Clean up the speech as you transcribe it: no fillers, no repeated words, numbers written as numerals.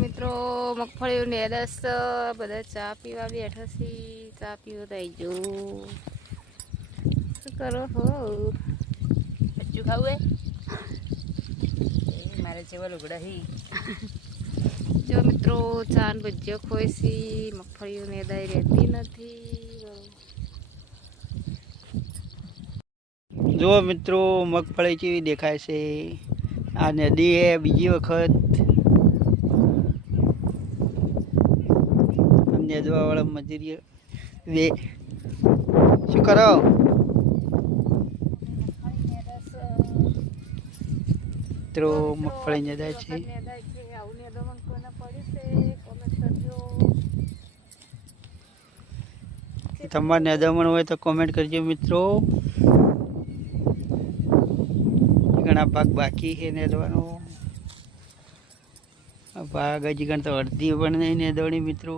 મિત્રો મગફળી ને દસ બધા ચા પીવા બેઠા છી. ચા પીવો થઈ જો શું કરો હો બચ્ચું ખાવું મારે જેવા લુગડા હી જો મિત્રો ચા ને ભજીયો ખોઈ છી. મગફળીઓ ને દાઈ રહેતી નથી. જો મિત્રો મગફળી કેવી દેખાય છે. આ નદી હે બીજી વખત નેદવા વાળા મજૂરી વે શું કરો મિત્રો મગફળી નેદાય છે. તમારે નેદામણ હોય તો કોમેન્ટ કરજો મિત્રો. ઘણા ભાગ બાકી છે નેદવાનો. ભાગ હજી ગણ તો અડધી પણ નહીં નેદવણી મિત્રો.